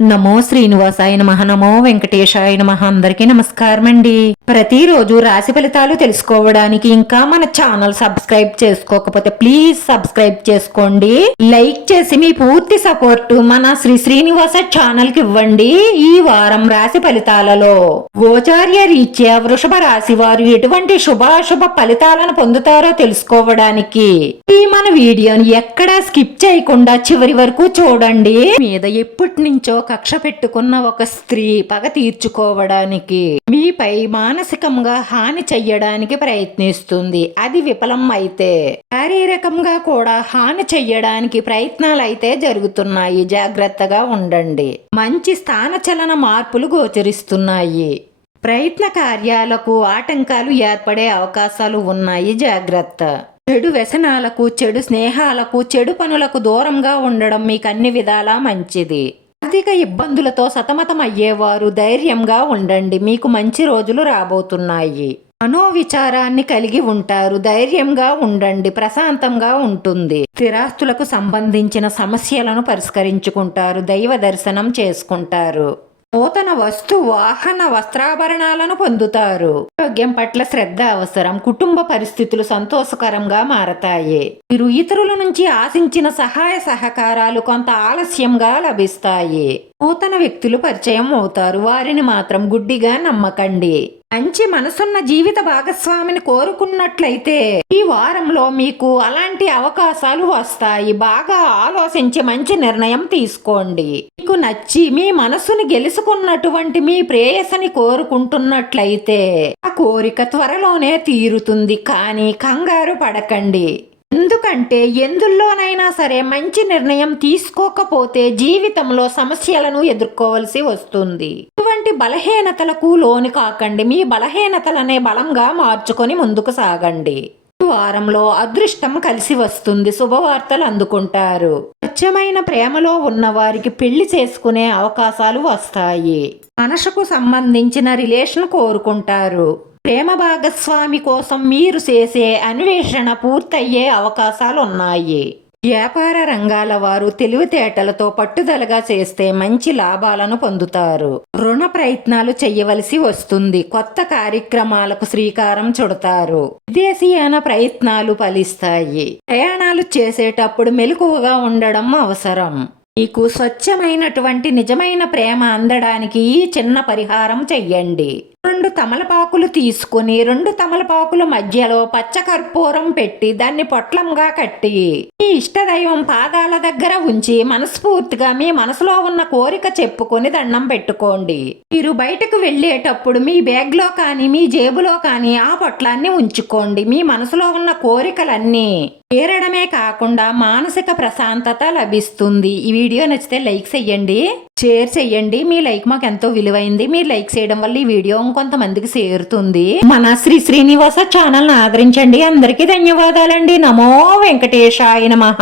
నమో శ్రీనివాసాయ నమః. నమో వెంకటేశాయ నమః. అందరికీ నమస్కారం అండి. ప్రతిరోజు రాశి ఫలితాలు తెలుసుకోవడానికి ఇంకా మన ఛానల్ సబ్స్క్రైబ్ చేసుకోకపోతే ప్లీజ్ సబ్స్క్రైబ్ చేసుకోండి. లైక్ చేసి మీ పూర్తి సపోర్ట్ మన శ్రీనివాస ఛానల్ కి ఇవ్వండి. ఈ వారం రాశి ఫలితాలలో గోచార్య రీత్యా వృషభ రాశి వారు ఎటువంటి శుభాశుభ ఫలితాలను పొందుతారో తెలుసుకోవడానికి ఈ మన వీడియోని ఎక్కడా స్కిప్ చేయకుండా చివరి వరకు చూడండి. మీద ఎప్పటి నుంచో కక్ష పెట్టుకున్న ఒక స్త్రీ పగ తీర్చుకోవడానికి మీపై మానసికంగా హాని చెయ్యడానికి ప్రయత్నిస్తుంది. అది విఫలం అయితే శారీరకంగా కూడా హాని చెయ్యడానికి ప్రయత్నాలు అయితే జరుగుతున్నాయి. జాగ్రత్తగా ఉండండి. మంచి స్థానచలన మార్పులు గోచరిస్తున్నాయి. ప్రయత్న కార్యాలకు ఆటంకాలు ఏర్పడే అవకాశాలు ఉన్నాయి. జాగ్రత్త. చెడు వ్యసనాలకు, చెడు స్నేహాలకు, చెడు పనులకు దూరంగా ఉండడం మీకు అన్ని విధాలా మంచిది. ఆర్థిక ఇబ్బందులతో సతమతం అయ్యేవారు ధైర్యంగా ఉండండి. మీకు మంచి రోజులు రాబోతున్నాయి. మనోవిచారాన్ని కలిగి ఉంటారు. ధైర్యంగా ఉండండి. ప్రశాంతంగా ఉంటుంది. స్థిరాస్తులకు సంబంధించిన సమస్యలను పరిష్కరించుకుంటారు. దైవ దర్శనం చేసుకుంటారు. నూతన వస్తు వాహన వస్త్రాభరణాలను పొందుతారు. ఆరోగ్యం పట్ల శ్రద్ధ అవసరం. కుటుంబ పరిస్థితులు సంతోషకరంగా మారతాయి. మీరు ఇతరుల నుంచి ఆశించిన సహాయ సహకారాలు కొంత ఆలస్యంగా లభిస్తాయి. నూతన వ్యక్తులు పరిచయం అవుతారు. వారిని మాత్రం గుడ్డిగా నమ్మకండి. మంచి మనసున్న జీవిత భాగస్వామిని కోరుకున్నట్లయితే ఈ వారంలో మీకు అలాంటి అవకాశాలు వస్తాయి. బాగా ఆలోచించి మంచి నిర్ణయం తీసుకోండి. మీకు నచ్చి మీ మనసుని గెలుచుకున్నటువంటి మీ ప్రేయసిని కోరుకుంటున్నట్లయితే ఆ కోరిక త్వరలోనే తీరుతుంది. కానీ కంగారు పడకండి. ఎందుకంటే ఎందులోనైనా సరే మంచి నిర్ణయం తీసుకోకపోతే జీవితంలో సమస్యలను ఎదుర్కోవలసి వస్తుంది. ఇటువంటి బలహీనతలకు లోను కాకండి. మీ బలహీనతలనే బలంగా మార్చుకొని ముందుకు సాగండి. ఈ వారంలో అదృష్టం కలిసి వస్తుంది. శుభవార్తలు అందుకుంటారు. స్వచ్ఛమైన ప్రేమలో ఉన్న వారికి పెళ్లి చేసుకునే అవకాశాలు వస్తాయి. మనసుకు సంబంధించిన రిలేషన్ కోరుకుంటారు. ప్రేమ భాగస్వామి కోసం మీరు చేసే అన్వేషణ పూర్తయ్యే అవకాశాలు ఉన్నాయి. వ్యాపార రంగాల వారు తెలివితేటలతో పట్టుదలగా చేస్తే మంచి లాభాలను పొందుతారు. రుణ ప్రయత్నాలు చేయవలసి వస్తుంది. కొత్త కార్యక్రమాలకు శ్రీకారం చుడతారు. విదేశీయాన ప్రయత్నాలు ఫలిస్తాయి. ప్రయాణాలు చేసేటప్పుడు మెలకువగా ఉండడం అవసరం. మీకు స్వచ్ఛమైనటువంటి నిజమైన ప్రేమ అందడానికి ఈ చిన్న పరిహారం చెయ్యండి. 2 తమలపాకులు తీసుకుని 2 తమలపాకుల మధ్యలో పచ్చకర్పూరం పెట్టి దాన్ని పొట్లంగా కట్టి మీ ఇష్టదైవం పాదాల దగ్గర ఉంచి మనస్ఫూర్తిగా మీ మనసులో ఉన్న కోరిక చెప్పుకొని దండం పెట్టుకోండి. మీరు బయటకు వెళ్ళేటప్పుడు మీ బ్యాగ్లో కానీ మీ జేబులో కానీ ఆ పొట్లాన్ని ఉంచుకోండి. మీ మనసులో ఉన్న కోరికలన్నీ తీరడమే కాకుండా మానసిక ప్రశాంతత లభిస్తుంది. ఈ వీడియో నచ్చితే లైక్ చేయండి, షేర్ చేయండి. మీ లైక్ మాకు ఎంతో విలువైంది. మీరు లైక్ చేయడం వల్ల ఈ వీడియో కొంతమందికి చేరుతుంది. మన శ్రీనివాస ఛానల్ ఆదరించండి. అందరికీ ధన్యవాదాలండి. నమో వెంకటేశాయ నమః.